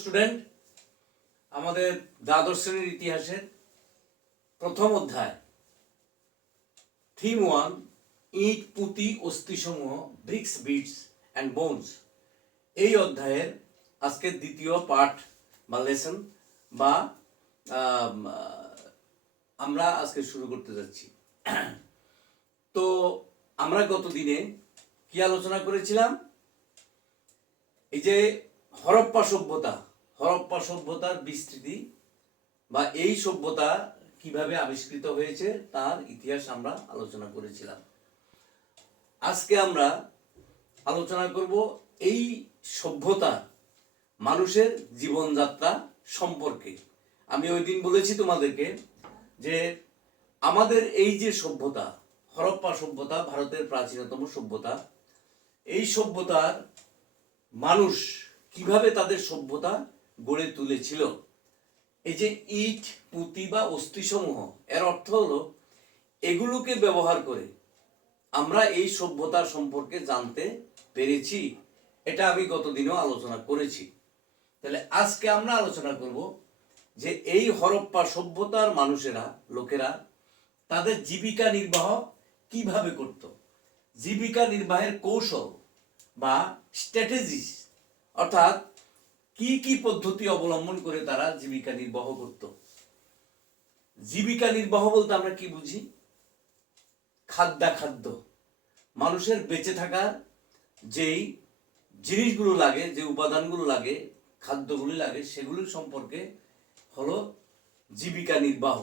Student, আমাদের দ্বাদশ শ্রেণীর ইতিহাসের প্রথম অধ্যায় থিম 1 ইট পুঁতি অস্থিসমূহ ব্রিক্স বিটস অ্যান্ড বোনস। এই অধ্যায়ের আজকের দ্বিতীয় পাঠ বা লেসন বা আমরা আজকে শুরু করতে যাচ্ছি। তো আমরা গত দিনে কি আলোচনা করেছিলাম? এই যে হরপ্পা সভ্যতার বিস্তৃতি বা এই সভ্যতা কিভাবে আবিষ্কৃত হয়েছে তার ইতিহাস আমরা আলোচনা করেছিলাম। আজকে আমরা আলোচনা করব এই সভ্যতা মানুষের জীবনযাত্রা সম্পর্কে। আমি ওই দিন বলেছি তোমাদেরকে যে আমাদের এই যে সভ্যতা, হরপ্পা সভ্যতা ভারতের প্রাচীনতম সভ্যতা, এই সভ্যতার মানুষ কিভাবে তাদের সভ্যতা গড়ে তুলেছিল। এই যে ইট পুঁতি বা অস্থিসমূহ, এর অর্থ হলো এগুলোকে ব্যবহার করে আমরা এই সভ্যতা সম্পর্কে জানতে পেরেছি। এটা আমি গত দিনেও আলোচনা করেছি। তাহলে আজকে আমরা আলোচনা করব যে এই হরপ্পা সভ্যতার লোকেরা তাদের জীবিকা নির্বাহ কিভাবে করত, জীবিকা নির্বাহের কৌশল বা স্ট্র্যাটেজিস, অর্থাৎ কি কি পদ্ধতি অবলম্বন করে তারা জীবিকা নির্বাহ করত। জীবিকা নির্বাহ বলতে আমরা কি বুঝি? খাদ্য, মানুষের বেঁচে থাকার যেই জিনিসগুলো লাগে, যে উপাদানগুলো লাগে, খাদ্যগুলি লাগে, সেগুলির সম্পর্কে হলো জীবিকা নির্বাহ।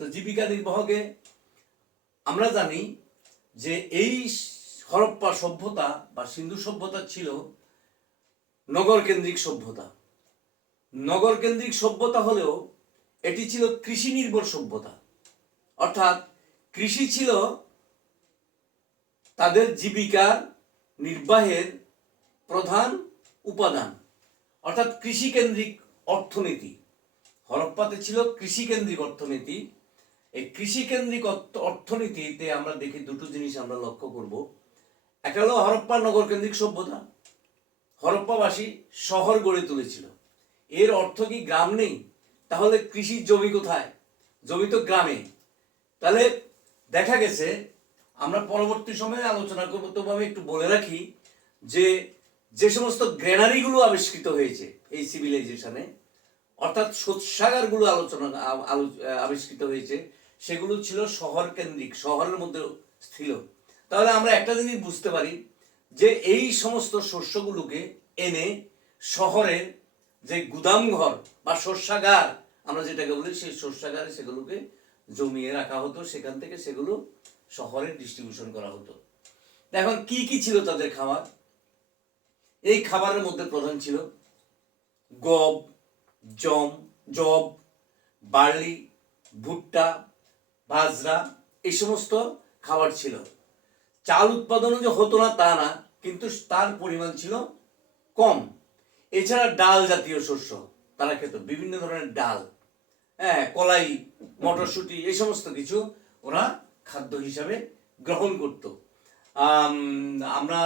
তো জীবিকা নির্বাহকে আমরা জানি যে এই হরপ্পা সভ্যতা বা সিন্ধু সভ্যতা ছিল নগরকেন্দ্রিক সভ্যতা। নগরকেন্দ্রিক সভ্যতা হলেও এটি ছিল কৃষি নির্ভর সভ্যতা, অর্থাৎ কৃষি ছিল তাদের জীবিকার নির্বাহের প্রধান উপাদান, অর্থাৎ কৃষিকেন্দ্রিক অর্থনীতি। হরপ্পাতে ছিল কৃষিকেন্দ্রিক অর্থনীতি। এই কৃষিকেন্দ্রিক অর্থনীতিতে আমরা দেখি দুটো জিনিস আমরা লক্ষ্য করব। একটা হলো হরপ্পা নগরকেন্দ্রিক সভ্যতা, হরপ্পাবাসী শহর গড়ে তুলেছিল। এর অর্থ কি গ্রাম নেই? তাহলে কৃষির জমি কোথায়? জমি তো গ্রামে। তাহলে দেখা গেছে, আমরা পরবর্তী সময়ে আলোচনা করবো, তবে আমি একটু বলে রাখি যে যে সমস্ত গ্রেনারিগুলো আবিষ্কৃত হয়েছে এই সিভিলাইজেশনে, অর্থাৎ শোধনাগারগুলো আবিষ্কৃত হয়েছে, সেগুলো ছিল শহর কেন্দ্রিক, শহরের মধ্যে ছিল। তাহলে আমরা একটা জিনিস বুঝতে পারি যে এই সমস্ত শস্যগুলোকে এনে শহরের যে গুদামঘর বা শস্যাগার আমরা যেটাকে বলি, সেই শস্যাগারে সেগুলোকে জমিয়ে রাখা হতো, সেখান থেকে সেগুলো শহরে ডিস্ট্রিবিউশন করা হতো। এখন কি কি ছিল তাদের খাবার? এই খাবারের মধ্যে প্রধান ছিল গম, জব, বার্লি, ভুট্টা, বাজরা, এই সমস্ত খাবার ছিল। চাল উৎপাদনও যে হতো না তা না, কিন্তু তার পরিমাণ ছিল কম। এছাড়া ডাল জাতীয় শস্য তারা খেত, বিভিন্ন ধরনের ডাল, কলাই, মটরশুঁটি, এই সমস্ত কিছু ওরা খাদ্য হিসাবে গ্রহণ করত। আমরা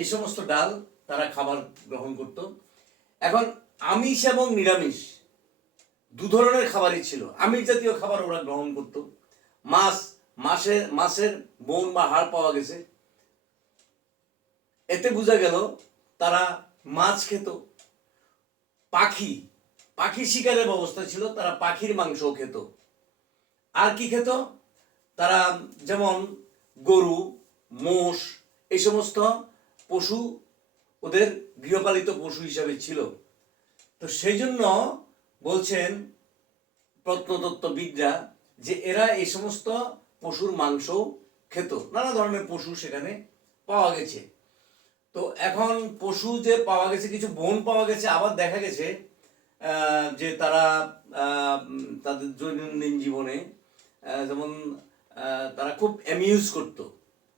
এই সমস্ত ডাল তারা খাবার গ্রহণ করত। এখন আমিষ এবং নিরামিষ দু ধরনের খাবারই ছিল। আমিষ জাতীয় খাবার ওরা গ্রহণ করত। মাছের বোন বা হাড় পাওয়া গেছে, এতে বোঝা গেল তারা মাছ খেত। পাখি শিকারের ব্যবস্থা ছিল, তারা পাখির মাংস খেত। আর কি খেত তারা? যেমন গরু, মোষ, এই সমস্ত পশু ওদের গৃহপালিত পশু হিসাবে ছিল। তো সেই জন্য বলছেন প্রত্নতত্ত্ববিদরা যে এরা এই সমস্ত পশুর মাংস খেত। নানা ধরনের পশু সেখানে পাওয়া গেছে। তো এখন পশু যে পাওয়া গেছে, কিছু বন পাওয়া গেছে, আবার দেখা গেছে যে তারা তাদের দৈনন্দিন জীবনে যেমন তারা খুব অ্যামিউজ করত,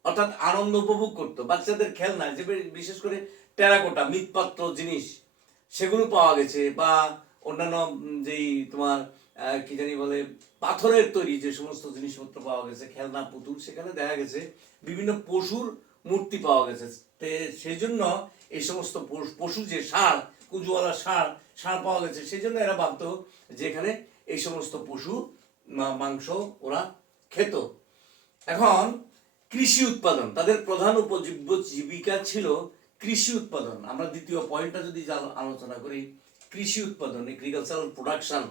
অর্থাৎ আনন্দ উপভোগ করত। বাচ্চাদের খেলনা, যে বিশেষ করে টেরাকোটা মৃৎপাত্র জিনিস, সেগুলো পাওয়া গেছে। বা অন্যান্য যেই তোমার কি জানি বলে, পাথরের তৈরি যে সমস্ত জিনিসপত্র পাওয়া গেছে, খেলনা, পুতুল, সেখানে দেখা গেছে বিভিন্ন পশুর মূর্তি পাওয়া গেছে। সেই জন্য এই সমস্ত পশু যে ষাঁড়, কুঁজওয়ালা ষাঁড়, ষাঁড় পাওয়া গেছে, সেই জন্য এরা ভাবতো যে এখানে এই সমস্ত পশু মাংস ওরা খেত। এখন কৃষি উৎপাদন, তাদের প্রধান উপজীব্য জীবিকা ছিল কৃষি উৎপাদন। আমরা দ্বিতীয় পয়েন্টটা যদি আলোচনা করি, কৃষি উৎপাদন, এগ্রিকালচারাল প্রোডাকশন।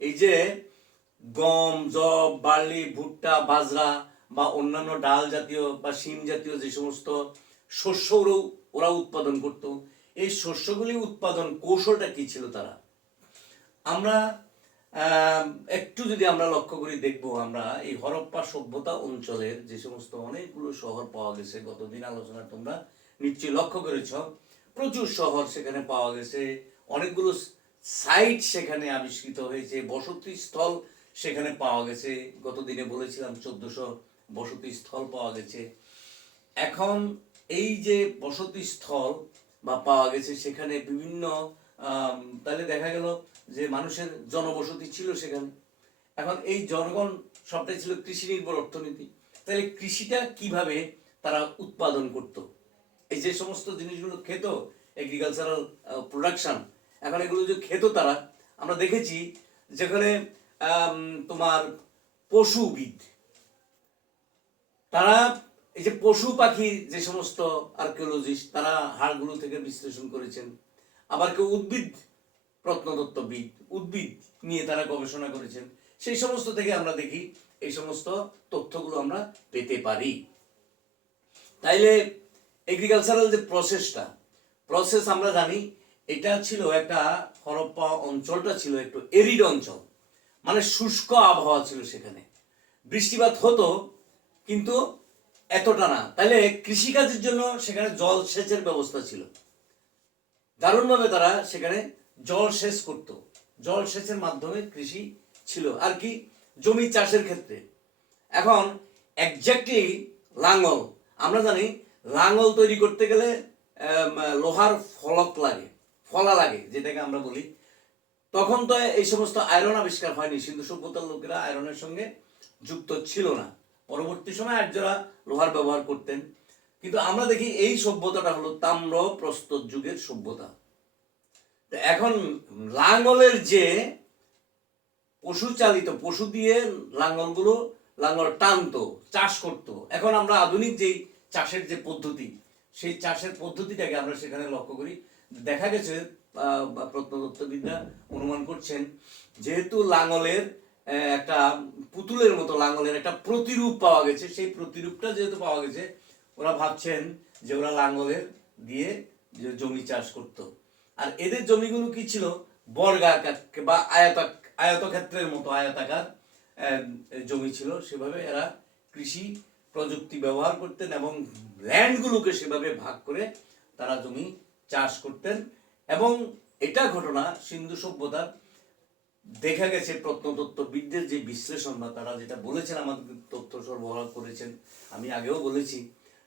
এই যে গম, জব, বার্লি, ভুট্টা, বাজরা বা অন্যান্য ডাল জাতীয় বা শিম জাতীয় যে সমস্ত শস্য ওরা উৎপাদন করত, এই শস্যগুলি উৎপাদন কৌশলটা কি ছিল তারা, আমরা একটু যদি আমরা লক্ষ্য করি দেখব, আমরা এই হরপ্পা সভ্যতা অঞ্চলের যে সমস্ত অনেকগুলো শহর পাওয়া গেছে, গতদিন আলোচনা তোমরা নিশ্চয়ই লক্ষ্য করেছ, প্রচুর শহর সেখানে পাওয়া গেছে, অনেকগুলো সাইট সেখানে আবিষ্কৃত হয়েছে, বসতি স্থল সেখানে পাওয়া গেছে। গতদিনে বলেছিলাম 1400 বসতি স্থল পাওয়া গেছে। এখন এই যে বসতি স্থল বা পাওয়া গেছে সেখানে বিভিন্ন তাহলে দেখা গেল যে মানুষের জনবসতি ছিল সেখানে। এখন এই জনগণ সবটাই ছিল কৃষি নির্ভর অর্থনীতি। তাহলে কৃষিটা কিভাবে তারা উৎপাদন করত, এই যে সমস্ত জিনিসগুলো খেত, এগ্রিকালচারাল প্রোডাকশন, এখন এগুলো যে খেত তারা, আমরা দেখেছি যেখানে তোমার পশুবিদ, তারা এই যে পশু পাখি যে সমস্ত আর্কিওলজিস্ট, তারা হাড়গুলো থেকে বিশ্লেষণ করেছেন। আবার কেউ উদ্ভিদ প্রত্নতত্ত্ববিদ, উদ্ভিদ নিয়ে তারা গবেষণা করেছেন। সেই সমস্ত থেকে আমরা দেখি এই সমস্ত তথ্যগুলো আমরা পেতে পারি। তাইলে এগ্রিকালচারাল যে প্রসেস আমরা জানি, এটা ছিল একটা, হরপ্পা অঞ্চলটা ছিল একটু এরিড অঞ্চল, মানে শুষ্ক আবহাওয়া ছিল সেখানে, বৃষ্টিপাত হতো কিন্তু এতটা না। তাহলে কৃষিকাজের জন্য সেখানে জলসেচের ব্যবস্থা ছিল, দারুণভাবে তারা সেখানে জলসেচ করত, জলসেচের মাধ্যমে কৃষি ছিল আর কি, জমি চাষের ক্ষেত্রে। এখন এক্স্যাক্টলি লাঙ্গল, আমরা জানি লাঙ্গল তৈরি করতে গেলে লোহার ফলা লাগে যেটাকে আমরা বলি। তখন তো এই সমস্ত আয়রন আবিষ্কার হয়নি, সিন্ধু সভ্যতার লোকেরা আয়রনের সঙ্গে যুক্ত ছিল না। পরবর্তী সময় আর্যরা লোহার ব্যবহার করতেন, কিন্তু আমরা দেখি এই সভ্যতাটা হলো তাম্র প্রস্তর যুগের সভ্যতা। এখন লাঙ্গলের যে পশু দিয়ে লাঙ্গল টানতো, চাষ করত। এখন আমরা আধুনিক যেই চাষের যে পদ্ধতি, সেই চাষের পদ্ধতিটাকে আমরা সেখানে লক্ষ্য করি। দেখা গেছে প্রত্নতত্ত্ববিদরা অনুমান করছেন, যেহেতু লাঙ্গলের একটা পুতুলের মতো লাঙ্গলের একটা প্রতিরূপ পাওয়া গেছে, সেই প্রতিরূপটা যেহেতু পাওয়া গেছে, ওরা ভাবছেন যে ওরা লাঙ্গলের দিয়ে জমি চাষ করত। আর এদের জমিগুলো কি ছিল, বর্গাকার বা আয়তক্ষেত্রের মতো আয়তাকার জমি ছিল। সেভাবে এরা কৃষি প্রযুক্তি ব্যবহার করতেন এবং ল্যান্ডগুলোকে সেভাবে ভাগ করে তারা জমি চাষ করতেন। এবং এটা ঘটনা সিন্ধু সভ্যতার দেখা গেছে প্রত্নতত্ত্ববিদদের যে বিশ্লেষণ বা তারা যেটা বলেছেন, আমাদের তথ্য সরবরাহ করেছেন। আমি আগেও বলেছি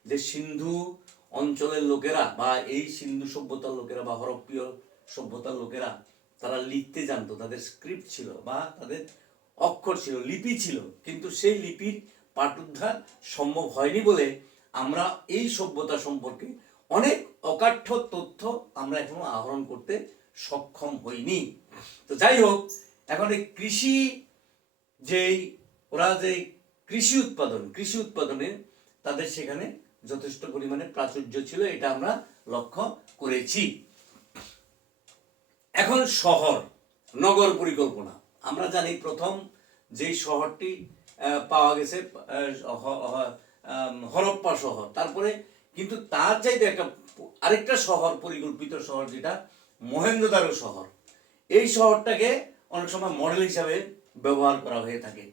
যে সিন্ধু অঞ্চলের লোকেরা বা এই সিন্ধু সভ্যতার লোকেরা বা হরপ্পীয় সভ্যতার লোকেরা, তারা লিখতে জানতো, তাদের স্ক্রিপ্ট ছিল বা তাদের অক্ষর ছিল, লিপি ছিল, কিন্তু সেই লিপির পাঠোদ্ধার সম্ভব হয়নি বলে আমরা এই সভ্যতা সম্পর্কে অনেক অকাঠ্য তথ্য আমরা এখনো আহরণ করতে সক্ষম হইনি। তো যাই হোক, এখন এই কৃষি ওরা যে কৃষি উৎপাদনে তাদের সেখানে যথেষ্ট পরিমাণে প্রাচুর্য ছিল, এটা আমরা লক্ষ্য করেছি। এখন নগর পরিকল্পনা, আমরা জানি প্রথম যেই শহরটি পাওয়া গেছে হরপ্পা শহর, তারপরে কিন্তু তার চাইতে আরেকটা শহর, পরিকল্পিত শহর, যেটা মহেঞ্জোদারো শহর। এই শহরটাকে অনেক সময় মডেল হিসাবে ব্যবহার করা হয়ে থাকে।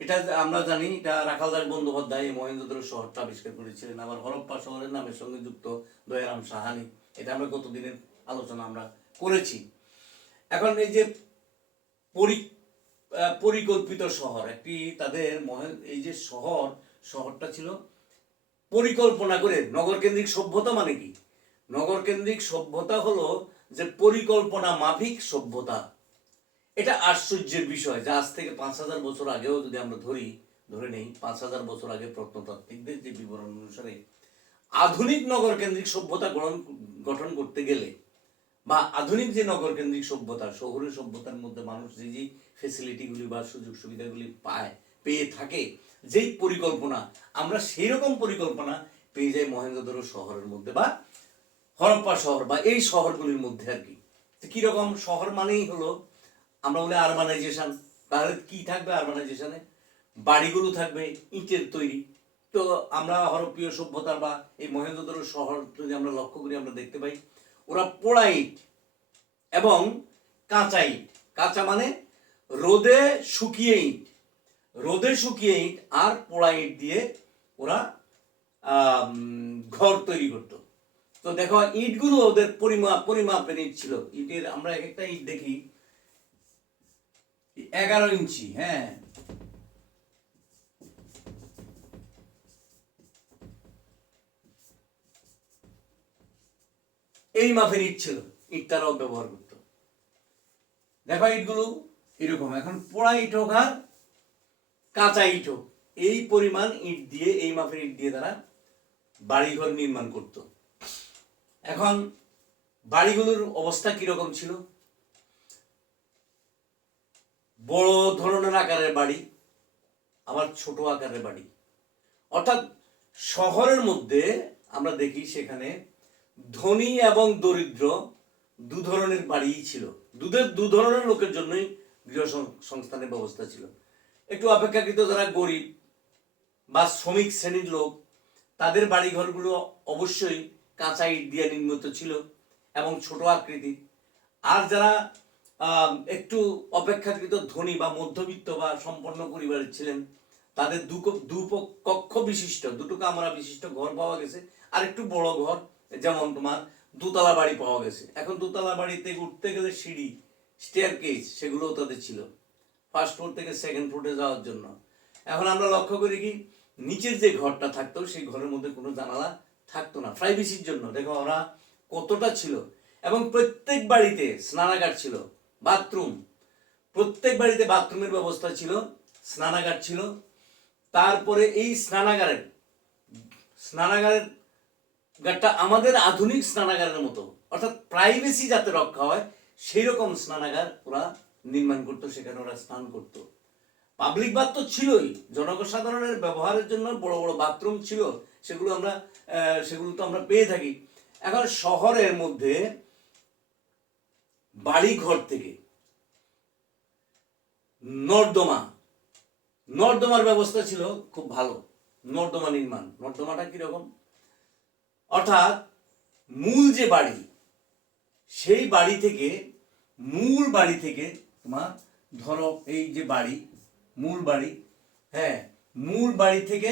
এটা আমরা জানি, এটা রাখাল দাস বন্দ্যোপাধ্যায় এই মহেঞ্জোদারো শহরটা আবিষ্কার করেছিলেন। আবার হরপ্পা শহরের নামের সঙ্গে যুক্ত দয়ারাম সাহানি, এটা আমরা গতদিনের আলোচনা আমরা করেছি। এখন এই যে পরিকল্পিত শহর, একটি তাদের এই যে শহরটা ছিল পরিকল্পনা করে। নগরকেন্দ্রিক সভ্যতা মানে কি? নগরকেন্দ্রিক সভ্যতা হলো যে পরিকল্পনা মাফিক সভ্যতা। এটা আশ্চর্যের বিষয় যে আজ থেকে 5000 বছর আগেও যদি আমরা ধরে নেই, 5000 বছর আগে প্রত্নতাত্ত্বিকদের যে বিবরণ অনুসারে আধুনিক নগরকেন্দ্রিক সভ্যতা গঠন করতে গেলে বা আধুনিক যে নগর কেন্দ্রিক সভ্যতা, শহুরে সভ্যতার মধ্যে মানুষ যে যে ফেসিলিটিগুলি বা সুযোগ সুবিধাগুলি পেয়ে থাকে, যেই পরিকল্পনা, আমরা সেই রকম পরিকল্পনা পেয়ে যাই মহেঞ্জোদারো শহরের মধ্যে বা হরপ্পা শহর বা এই শহরগুলির মধ্যে আর কি। কিরকম শহর মানেই হলো, আমরা বলি আরবানাইজেশন। তাহলে কি থাকবে আরবানাইজেশনে? বাড়িগুলো থাকবে ইটের তৈরি। তো আমরা হরপ্পীয় সভ্যতার বা এই মহেঞ্জোদারো শহর যদি আমরা লক্ষ্য করি, আমরা দেখতে পাই ওরা পোড়া ইট এবং কাঁচা ইট। কাঁচা মানে রোদে শুকিয়ে ইট, রোদে শুকিয়ে ইট আর পোড়া ইট দিয়ে ওরা ঘর তৈরি করতো। তো দেখো ইটগুলো ওদের পরিমাপের ইট ছিল। ইটের আমরা এক একটা ইট দেখি 11 ইঞ্চি, হ্যাঁ, এই মাপের ইট ছিল, ইট তারাও ব্যবহার করতো। দেখো ইটগুলো এরকম। এখন পোড়া ইট হোক আর কাঁচা ইট হোক, এই পরিমাণ ইট দিয়ে, এই মাপের ইট দিয়ে তারা বাড়িঘর নির্মাণ করত। এখন বাড়িগুলোর অবস্থা কিরকম ছিল? বড় ধরনের আকারের বাড়ি, আবার ছোট আকারের বাড়ি। অর্থাৎ শহরের মধ্যে আমরা দেখি সেখানে ধনী এবং দরিদ্র দু ধরনের বাড়িই ছিল। দু ধরনের লোকের জন্যই গৃহ সংস্থানের ব্যবস্থা ছিল। একটু অপেক্ষাকৃত যারা গরিব বা শ্রমিক শ্রেণীর লোক, তাদের বাড়িঘরগুলো অবশ্যই কাঁচা ইট দিয়ে নির্মিত ছিল এবং ছোট আকৃতির। আর যারা একটু অপেক্ষাকৃত ধনী বা মধ্যবিত্ত বা সম্পন্ন পরিবারের ছিলেন, তাদের দু কক্ষ বিশিষ্ট, দুটো কামরা বিশিষ্ট ঘর পাওয়া গেছে। আর একটু বড় ঘর, যেমন তোমার দোতলা বাড়ি পাওয়া গেছে। এখন দোতলা বাড়িতে উঠতে গেলে সিঁড়ি, স্টেয়ারকেস, সেগুলোও তাদের ছিল ফার্স্ট ফ্লোর থেকে সেকেন্ড ফ্লোরে যাওয়ার জন্য। এখন আমরা লক্ষ্য করি কি, নিচের যে ঘরটা থাকতো সেই ঘরের মধ্যে কোনো জানালা থাকতো না, প্রাইভেসির জন্য। দেখো ওরা কতটা ছিল। এবং প্রত্যেক বাড়িতে স্নানাগার ছিল, বাথরুম, প্রত্যেক বাড়িতে বাথরুমের ব্যবস্থা ছিল, স্নানাগার ছিল। তারপরে এই স্নানাগারের গারটা আমাদের আধুনিক স্নানাগারের মতো, অর্থাৎ প্রাইভেসি যাতে রক্ষা হয় সেই রকম স্নানাগার ওরা নির্মাণ করতো, সেখানে ওরা স্নান করত। পাবলিক বাথ তো ছিলই, জনসাধারণের ব্যবহারের জন্য বড় বড় বাথরুম ছিল, সেগুলো তো আমরা পেয়ে থাকি। এখন শহরের মধ্যে বাড়ি ঘর থেকে নর্দমার ব্যবস্থা ছিল খুব ভালো। নর্দমা নির্মাণ, নর্দমাটা কিরকম? অর্থাৎ মূল যে বাড়ি, সেই বাড়ি থেকে, মূল বাড়ি থেকে তোমার ধরো এই যে বাড়ি, মূল বাড়ি, হ্যাঁ, মূল বাড়ি থেকে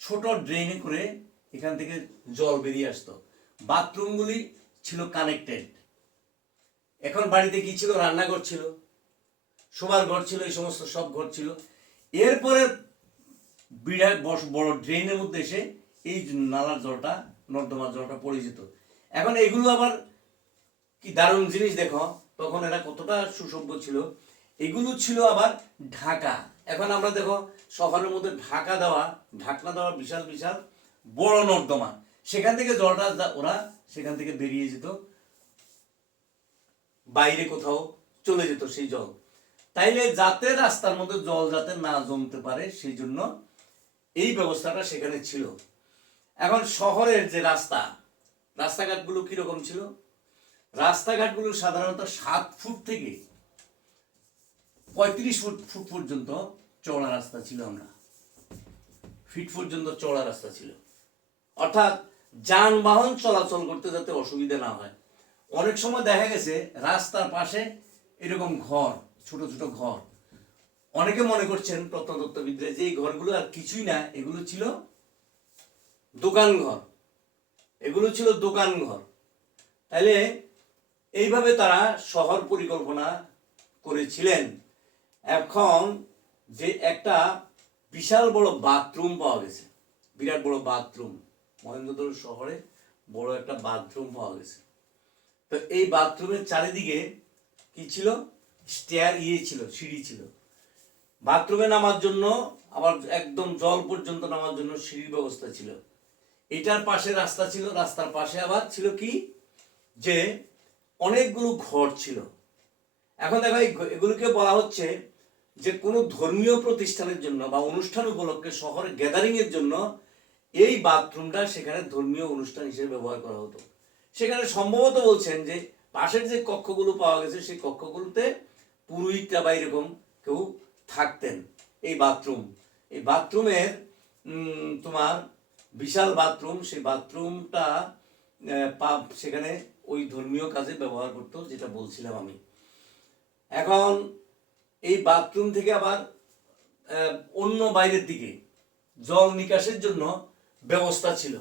ছোট ড্রেনে করে এখান থেকে জল বেরিয়ে আসতো। বাথরুমগুলি ছিল কানেক্টেড। এখন বাড়িতে কি ছিল? রান্নাঘর ছিল, শোবার ঘর ছিল, এই সমস্ত সব ঘর ছিল। এরপরে বিরাট বড় ড্রেনের মধ্যে এসে এই নালার জলটা, নর্দমার জলটা পড়ে যেত। এখন এগুলো আবার কি দারুণ জিনিস দেখো, তখন এরা কতটা সুসভ্য ছিল। এগুলো ছিল আবার ঢাকা। এখন আমরা দেখো শহরের মধ্যে ঢাকনা দেওয়া বিশাল বিশাল বড় নর্দমা, সেখান থেকে জলটা ওরা সেখান থেকে বেরিয়ে যেত, বাইরে কোথাও চলে যেত সেই জল। তাইলে যাতে রাস্তার মধ্যে জল যাতে না জমতে পারে সেই জন্য এই ব্যবস্থাটা সেখানে ছিল। এখন শহরের যে রাস্তাঘাটগুলো কিরকম ছিল? রাস্তাঘাটগুলো সাধারণত 7 ফুট থেকে 35 ফুট পর্যন্ত চওড়া রাস্তা ছিল, ফিট পর্যন্ত চওড়া রাস্তা ছিল। অর্থাৎ যানবাহন চলাচল করতে যাতে অসুবিধা না হয়। অনেক সময় দেখা গেছে রাস্তার পাশে এরকম ঘর, ছোট ছোট ঘর, অনেকে মনে করছেন প্রত্নতত্ত্ববিদরা যে এই ঘরগুলো আর কিছুই না, এগুলো ছিল দোকান ঘর, এগুলো ছিল দোকান ঘর। তাহলে এইভাবে তারা শহর পরিকল্পনা করেছিলেন। এখন যে একটা বিশাল বড় বাথরুম পাওয়া গেছে, বিরাট বড় বাথরুম, মহেন্দ্রগড় শহরে বড় একটা বাথরুম পাওয়া গেছে। তো এই বাথরুমের চারিদিকে কি ছিল? ছিল, সিঁড়ি ছিল। বাথরুমে নামার জন্য, আবার একদম জল পর্যন্ত নামার জন্য সিঁড়ির ব্যবস্থা ছিল। এটার পাশে রাস্তা ছিল, রাস্তার পাশে আবার ছিল কি, যে অনেকগুলো ঘর ছিল। এখন দেখো এগুলোকে বলা হচ্ছে যে কোনো ধর্মীয় প্রতিষ্ঠানের জন্য বা অনুষ্ঠান উপলক্ষে শহরে গ্যাদারিং এর জন্য এই বাথরুমটা সেখানে ধর্মীয় অনুষ্ঠান হিসেবে ব্যবহার করা হতো। সেখানে সম্ভবত বলছেন যে পাশের যে কক্ষগুলো পাওয়া গেছে সেই কক্ষগুলোতে পুরোহিতরা বা এরকম কেউ থাকতেন। এই বাথরুমের তোমার বিশাল বাথরুম, সেই বাথরুমটা সেখানে ওই ধর্মীয় কাজে ব্যবহার করতো, যেটা বলছিলাম আমি। এখন এই বাথরুম থেকে আবার অন্য বাইরের দিকে জল নিকাশের জন্য ব্যবস্থা ছিল।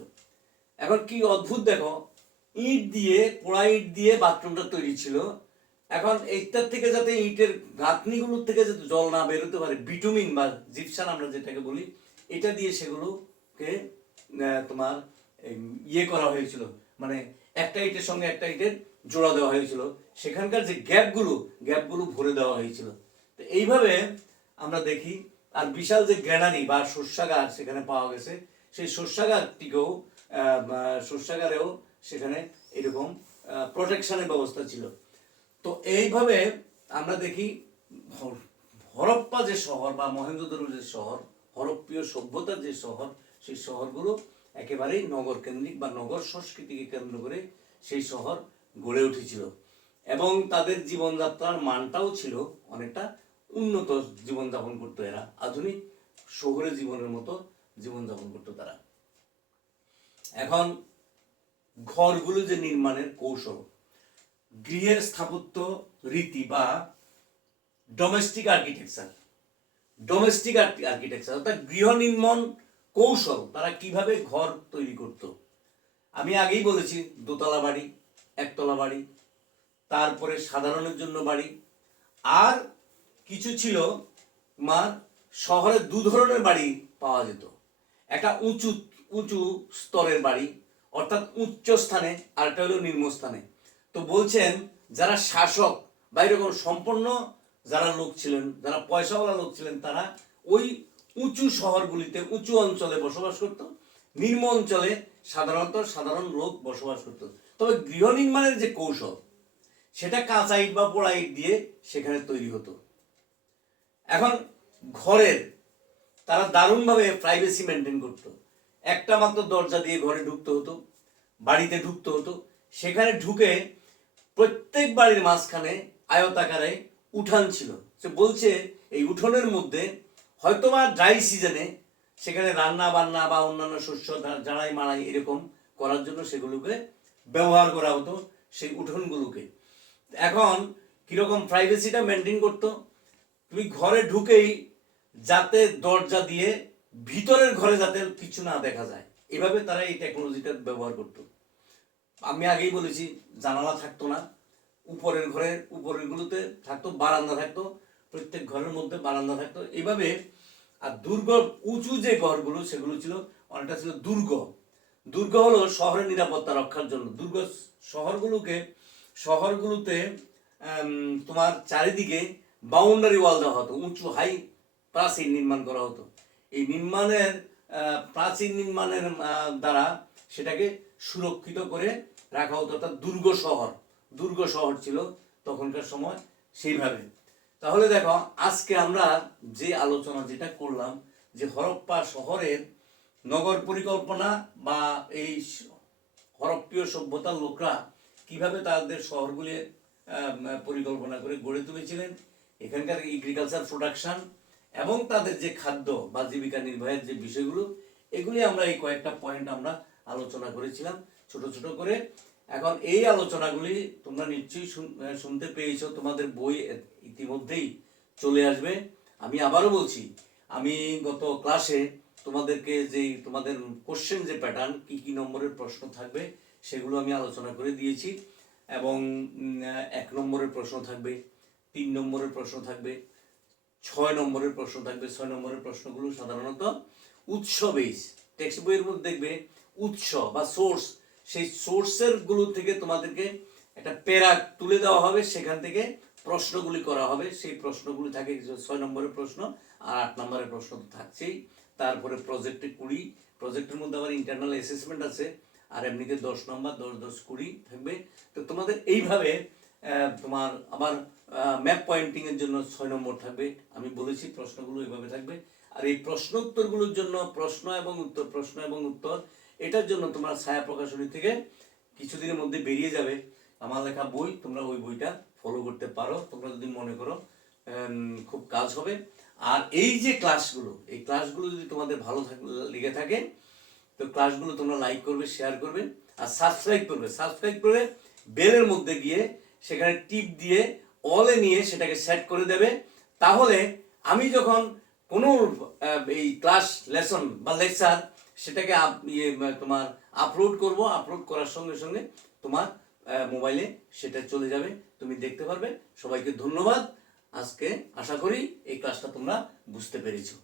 এখন কি অদ্ভুত দেখো, পোড়া ইট দিয়ে বাথরুমটা তৈরি ছিল। এখন এইটার থেকে যাতে ইটের গাঁথনিগুলোর থেকে যাতে জল না বেরোতে পারে, বিটুমিন বা জিপসাম আমরা যেটাকে বলি, এটা দিয়ে সেগুলোকে তোমার ইয়ে করা হয়েছিল, মানে একটা ইটের সঙ্গে একটা ইটের জোড়া দেওয়া হয়েছিল। সেখানকার যে গ্যাপগুলো ভরে দেওয়া হয়েছিল। তো এইভাবে আমরা দেখি। আর বিশাল যে গ্র্যানারি বা শস্যাগার সেখানে পাওয়া গেছে, সেই শস্যাগারেও সেখানে এরকম প্রোটেকশনের ব্যবস্থা ছিল। তো এইভাবে আমরা দেখি হরপ্পা যে শহর বা মহেঞ্জোদারো যে শহর, হরপ্পীয় সভ্যতার যে শহর, সেই শহরগুলো একেবারেই নগর কেন্দ্রিক বা নগর সংস্কৃতিকে কেন্দ্র করে সেই শহর গড়ে উঠেছিল। এবং তাদের জীবনযাত্রার মানটাও ছিল অনেকটা উন্নত জীবনযাপন করতো এরা, আধুনিক শহুরে জীবনের মতো জীবনযাপন করতো তারা। এখন ঘরগুলো যে নির্মাণের কৌশল, গৃহের স্থাপত্য রীতি বা ডোমেস্টিক আর্কিটেকচার অর্থাৎ গৃহ নির্মাণ কৌশল, তারা কিভাবে ঘর তৈরি করত। আমি আগেই বলেছি, দোতলা বাড়ি, একতলা বাড়ি, তারপরে সাধারণের জন্য বাড়ি, আর কিছু ছিল তোমার শহরে দু ধরনের বাড়ি পাওয়া যেত। একটা উঁচু উঁচু স্তরের বাড়ি অর্থাৎ উচ্চ স্থানে, আর একটা হলো নিম্ন স্থানে। তো বলছেন যারা শাসক বা এরকম সম্পন্ন যারা লোক ছিলেন, যারা পয়সাওয়ালা লোক ছিলেন, তারা ওই উঁচু শহরগুলিতে, উঁচু অঞ্চলে বসবাস করত। নিম্ন অঞ্চলে সাধারণত সাধারণ লোক বসবাস করত। তবে গৃহ নির্মাণের যে কৌশল, সেটা কাঁচা ইট বা পোড়া ইট দিয়ে সেখানে তৈরি হতো। এখন ঘরের তারা দারুণভাবে প্রাইভেসি মেনটেন করতো। একটা মাত্র দরজা দিয়ে ঘরে ঢুকতে হতো, বাড়িতে ঢুকতে হতো। সেখানে ঢুকে প্রত্যেক বাড়ির মাঝখানে আয়তাকারে উঠান ছিল। সে বলছে এই উঠোনের মধ্যে হয়তোবা ড্রাই সিজনে সেখানে রান্না বান্না বা অন্যান্য শস্য জাড়াই মাড়াই এরকম করার জন্য সেগুলোকে ব্যবহার করা হতো, সেই উঠোনগুলোকে। এখন কিরকম প্রাইভেসিটা মেনটেন করতো, তুমি ঘরে ঢুকেই যাতে দরজা দিয়ে ভিতরের ঘরে যাতে কিছু না দেখা যায়, এভাবে তারা এই টেকনোলজিটা ব্যবহার করতো। আমি আগেই বলেছি, জানালা থাকতো না, উপরের গুলোতে থাকতো বারান্দা, থাকতো প্রত্যেক ঘরের মধ্যে বারান্দা থাকতো এইভাবে। আর উঁচু যে ঘরগুলো সেগুলো ছিল অনেকটা ছিল দুর্গ হলো শহরের নিরাপত্তা রক্ষার জন্য। শহরগুলোতে তোমার চারিদিকে বাউন্ডারি ওয়াল দেওয়া হতো, উঁচু হাই প্রাচীর নির্মাণ করা হতো। এই প্রাচীর নির্মাণের দ্বারা সেটাকে সুরক্ষিত করে রাখা হতো, অর্থাৎ দুর্গ শহর ছিল তখনকার সময় সেইভাবে। তাহলে দেখো, আজকে আমরা যে আলোচনা যেটা করলাম, যে হরপ্পা শহরের নগর পরিকল্পনা বা এই হরপ্পীয় সভ্যতার লোকরা কিভাবে তাদের শহরগুলি পরিকল্পনা করে গড়ে তুলেছিলেন, এখানকার এগ্রিকালচার প্রোডাকশন এবং তাদের যে খাদ্য বা জীবিকা নির্বাহের যে বিষয়গুলো, এগুলি আমরা এই কয়েকটা পয়েন্ট আমরা আলোচনা করেছিলাম ছোট ছোট করে। এখন এই আলোচনাগুলি তোমরা নিশ্চয়ই শুনতে পেয়েছো, তোমাদের বই ইতিমধ্যেই চলে আসবে। আমি আবারও বলছি, আমি গত ক্লাসে তোমাদেরকে তোমাদের কোশ্চেন যে প্যাটার্ন, কি নম্বরের প্রশ্ন থাকবে সেগুলো আমি আলোচনা করে দিয়েছি। এবং 1 নম্বরের প্রশ্ন থাকবে, 3 নম্বরের প্রশ্ন থাকবে, 6 নম্বরের প্রশ্ন থাকবে। 6 নম্বরের প্রশ্নগুলো সাধারণত উৎস বেস, টেক্সট বইয়ের মধ্যে দেখবে উৎস বা সোর্স, সেই সোর্সের গুলো থেকে তোমাদেরকে একটা প্যারা তুলে দেওয়া হবে, সেখান থেকে প্রশ্নগুলি করা হবে। সেই প্রশ্নগুলি থাকে 6 নম্বরের প্রশ্ন, আর 8 নম্বরের প্রশ্ন তো থাকছেই। তারপরে প্রজেক্টে 20, প্রজেক্টের মধ্যে আবার ইন্টারনাল অ্যাসেসমেন্ট আছে, আর এমনিতে 10 নম্বর 10 10 20 থাকবে। তো তোমাদের এইভাবে তোমার আবার ম্যাপ পয়েন্টিংয়ের জন্য 6 নম্বর থাকবে। আমি বলেছি প্রশ্নগুলো এইভাবে থাকবে। আর এই প্রশ্ন উত্তরগুলোর জন্য প্রশ্ন এবং উত্তর এটার জন্য তোমরা ছায়া প্রকাশনী থেকে কিছুদিনের মধ্যে বেরিয়ে যাবে আমার লেখা বই, তোমরা ওই বইটা ফলো করতে পারো তোমরা যদি মনে করো খুব কাজ হবে। আর এই যে ক্লাসগুলো, এই ক্লাসগুলো যদি তোমাদের ভালো লেগে থাকে তো ক্লাসগুলো তোমরা লাইক করবে, শেয়ার করবে আর সাবস্ক্রাইব করবে বেলের মধ্যে গিয়ে সেখানে টিপ দিয়ে অলে নিয়ে সেটাকে সেট করে দেবে। তাহলে আমি যখন কোনো এই ক্লাস লেসন বা লেকচার সেটাকে তোমার আপলোড করব, আপলোড করার সঙ্গে সঙ্গে তোমার মোবাইলে সেটা চলে যাবে, তুমি দেখতে পারবে। সবাইকে ধন্যবাদ। আজকে আশা করি এই ক্লাসটা তোমরা বুঝতে পেরেছো।